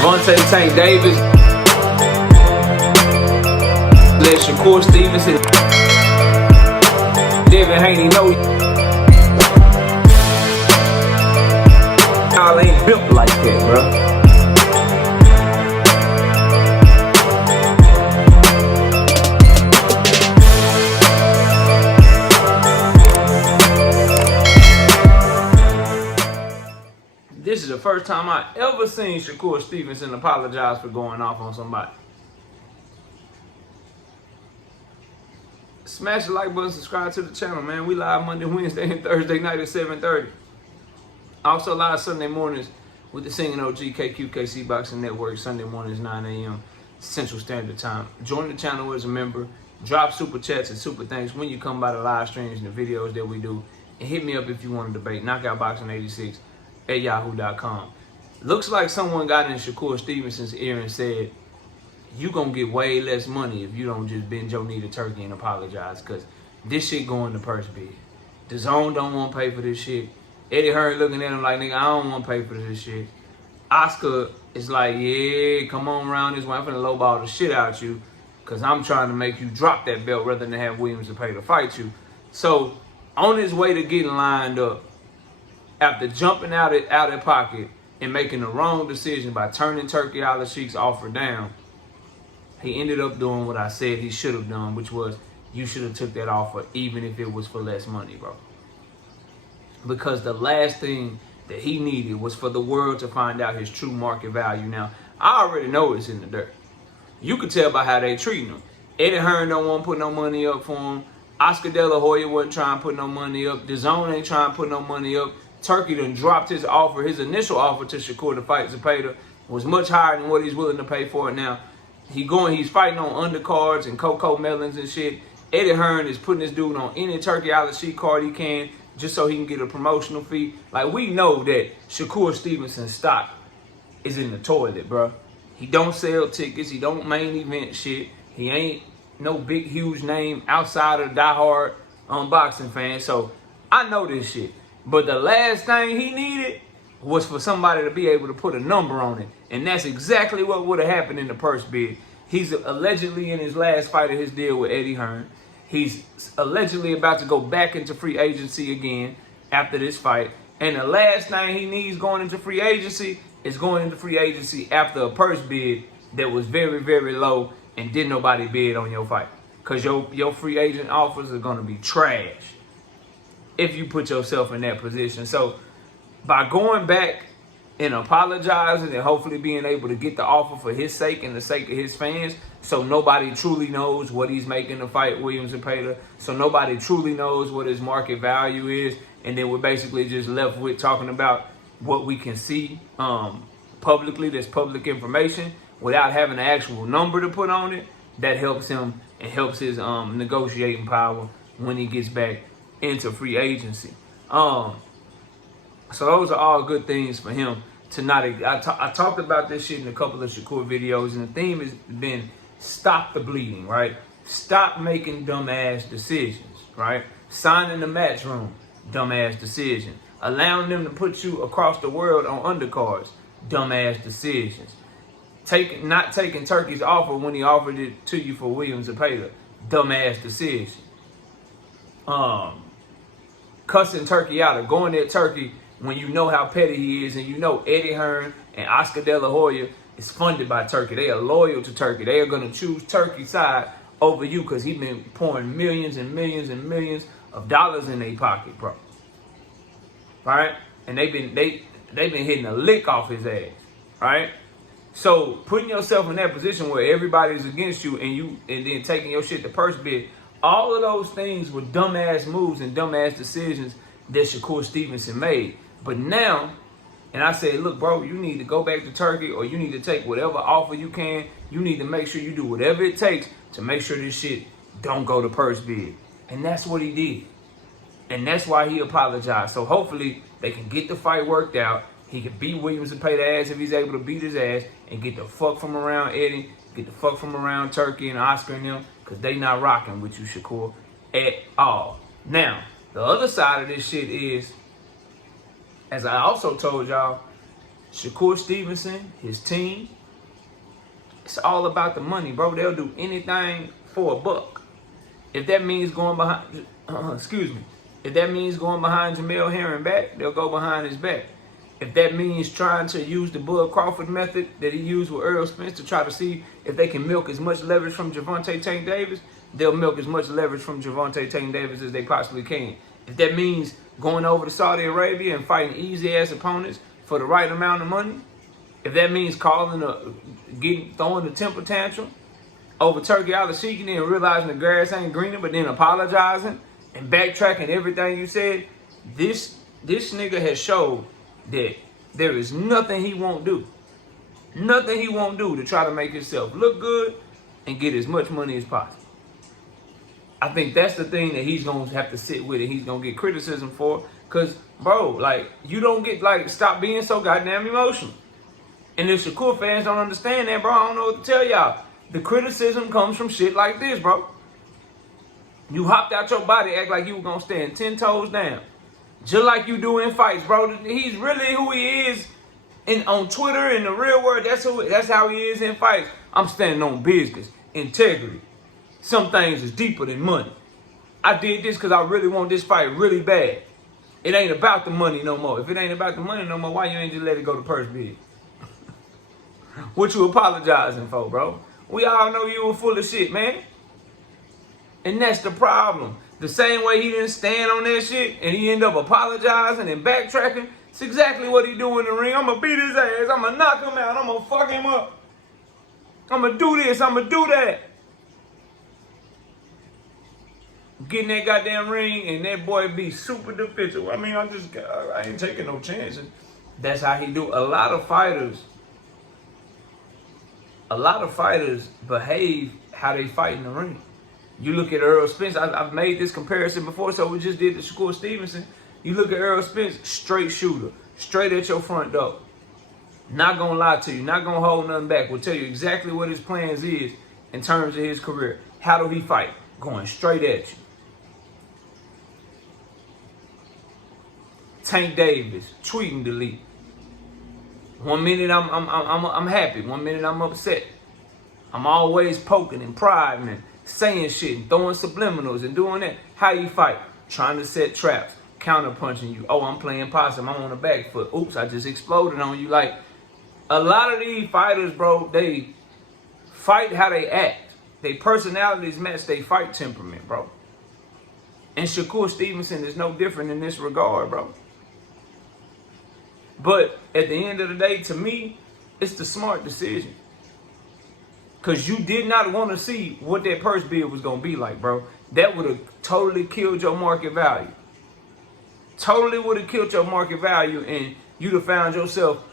Tank Davis, let Shakur Stevenson, Devin Haney know y'all ain't built like that, bro. This is the first time I ever seen Shakur Stevenson apologize for going off on somebody. Smash the like button, subscribe to the channel, man. We live Monday, Wednesday, and Thursday night at 7:30. Also live Sunday mornings with the Singing OG KQKC Boxing Network. Sunday mornings, 9 a.m. Central Standard Time. Join the channel as a member. Drop super chats and super thanks when you come by the live streams and the videos that we do. And hit me up if you want to debate. KnockoutBoxing86 at yahoo.com. Looks like someone got in Shakur Stevenson's ear and said, you gonna get way less money if you don't just bend your knee to Turkey and apologize, because this shit going to purse bid. The Zone don't want to pay for this shit. Eddie Hearn looking at him like, nigga, I don't want to pay for this shit. Oscar is like, yeah, come on around this way. I'm finna lowball the shit out you because I'm trying to make you drop that belt rather than have Williams to pay to fight you. So on his way to getting lined up, after jumping out of pocket and making the wrong decision by turning Turki Al-Sheikh's offer down, he ended up doing what I said he should have done, which was you should have took that offer even if it was for less money, bro. Because the last thing that he needed was for the world to find out his true market value. Now, I already know it's in the dirt. You could tell by how they treating him. Eddie Hearn don't want to put no money up for him. Oscar De La Hoya wasn't trying to put no money up. The Zone ain't trying to put no money up. Turki done dropped his offer. His initial offer to Shakur to fight Zepeda was much higher than what he's willing to pay for it now. He's fighting on undercards and Coco Melons and shit. Eddie Hearn is putting this dude on any Turki Al-Sheikh card he can just so he can get a promotional fee. Like, we know that Shakur Stevenson's stock is in the toilet, bro. He don't sell tickets. He don't main event shit. He ain't no big, huge name outside of diehard boxing fans. So I know this shit. But the last thing he needed was for somebody to be able to put a number on it. And that's exactly what would have happened in the purse bid. He's allegedly in his last fight of his deal with Eddie Hearn. He's allegedly about to go back into free agency again after this fight. And the last thing he needs going into free agency is going into free agency after a purse bid that was very, very low and didn't nobody bid on your fight. Because your free agent offers are going to be trash if you put yourself in that position. So by going back and apologizing and hopefully being able to get the offer for his sake and the sake of his fans, so nobody truly knows what he's making to fight Williams and Zepeda, so nobody truly knows what his market value is, and then we're basically just left with talking about what we can see publicly, that's public information, without having an actual number to put on it. That helps him and helps his negotiating power when he gets back into free agency. So those are all good things for him to not. I talked about this shit in a couple of Shakur videos, and the theme has been stop the bleeding, right? Stop making dumbass decisions, right? Signing the match room, dumbass decision. Allowing them to put you across the world on undercards, dumbass decisions. Not taking Turki's offer when he offered it to you for Williams and Zepeda, dumbass decision. Cussing Turki out or going at Turki when you know how petty he is and you know Eddie Hearn and Oscar De La Hoya is funded by Turki. They are loyal to Turki. They are going to choose Turki's side over you because he's been pouring millions and millions and millions of dollars in their pocket, bro. Right? And they've been hitting a lick off his ass, right? So putting yourself in that position where everybody's against you and then taking your shit to purse bid, all of those things were dumbass moves and dumbass decisions that Shakur Stevenson made. But now, and I said, look, bro, you need to go back to Turki, or you need to take whatever offer you can. You need to make sure you do whatever it takes to make sure this shit don't go to purse bid. And that's what he did. And that's why he apologized. So hopefully they can get the fight worked out. He can beat Williams and pay the ass if he's able to beat his ass, and get the fuck from around Eddie, get the fuck from around Turki and Oscar and them, because they not rocking with you, Shakur, at all. Now, the other side of this shit is, as I also told y'all, Shakur Stevenson, his team, it's all about the money, bro. They'll do anything for a buck. If that means going behind, if that means going behind Jamel Herring back, they'll go behind his back. If that means trying to use the Bud Crawford method that he used with Earl Spence to try to see if they can milk as much leverage from Gervonta Tank Davis, they'll milk as much leverage from Gervonta Tank Davis as they possibly can. If that means going over to Saudi Arabia and fighting easy-ass opponents for the right amount of money, if that means throwing the temper tantrum over Turki and then realizing the grass ain't greener, but then apologizing and backtracking everything you said, this nigga has showed that there is nothing he won't do. Nothing he won't do to try to make himself look good and get as much money as possible. I think that's the thing that he's going to have to sit with and he's going to get criticism for. Because, bro, like, you don't get, like, stop being so goddamn emotional. And if Shakur fans don't understand that, bro, I don't know what to tell y'all. The criticism comes from shit like this, bro. You hopped out your body, act like you were going to stand 10 toes down. Just like you do in fights, bro. He's really who he is on Twitter, in the real world. That's how he is in fights. I'm standing on business, integrity. Some things is deeper than money. I did this because I really want this fight really bad. It ain't about the money no more. If it ain't about the money no more, why you ain't just let it go to purse bid? What you apologizing for, bro? We all know you were full of shit, man. And that's the problem. The same way he didn't stand on that shit and he ended up apologizing and backtracking, it's exactly what he do in the ring. I'm going to beat his ass. I'm going to knock him out. I'm going to fuck him up. I'm going to do this. I'm going to do that. Get in that goddamn ring and that boy be super defensive. I mean, I ain't taking no chances. That's how he do. A lot of fighters behave how they fight in the ring. You look at Earl Spence. I've made this comparison before, so we just did the Shakur Stevenson. You look at Earl Spence, straight shooter, straight at your front door. Not gonna lie to you, not gonna hold nothing back. Will tell you exactly what his plans is in terms of his career. How do he fight? Going straight at you. Tank Davis, tweet and delete. 1 minute I'm happy, 1 minute I'm upset. I'm always poking and prying and saying shit and throwing subliminals and doing that. How you fight? Trying to set traps, counter punching you. Oh, I'm playing possum. I'm on the back foot. Oops, I just exploded on you. Like, a lot of these fighters, bro, they fight how they act. Their personalities match their fight temperament, bro. And Shakur Stevenson is no different in this regard, bro. But at the end of the day, to me, it's the smart decision. Because you did not want to see what that purse bid was going to be like, bro. That would have totally killed your market value. Totally would have killed your market value, and you'd have found yourself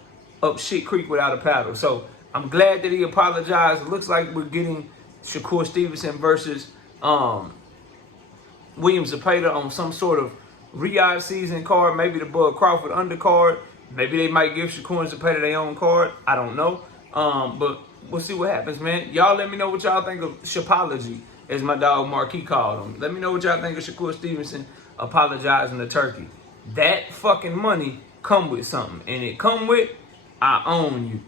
up shit creek without a paddle. So I'm glad that he apologized. It looks like we're getting Shakur Stevenson versus William Zepeda on some sort of Riyadh season card. Maybe the Bud Crawford undercard. Maybe they might give Shakur and Zepeda their own card. I don't know. But we'll see what happens, man. Y'all let me know what y'all think of Shapology, as my dog Marquis called him. Let me know what y'all think of Shakur Stevenson apologizing to Turki. That fucking money come with something. And it come with, I own you.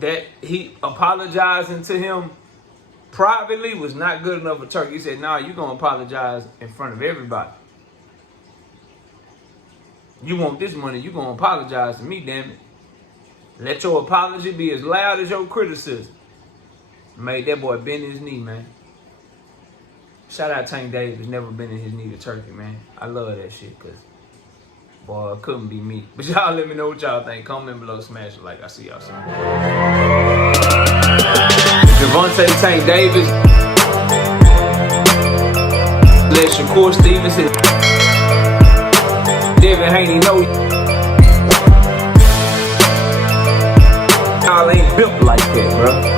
That he apologizing to him privately was not good enough for Turki. He said, nah, you going to apologize in front of everybody. You want this money, you going to apologize to me, damn it. Let your apology be as loud as your criticism. Made that boy bend his knee, man. Shout out Tank Davis, never bending his knee to Turki, man. I love that shit, because, boy, it couldn't be me. But y'all let me know what y'all think. Comment below, smash a like. I see y'all soon. Gervonta Tank Davis. Let Shakur Stevenson. Devin Haney know y'all ain't built like that, bro.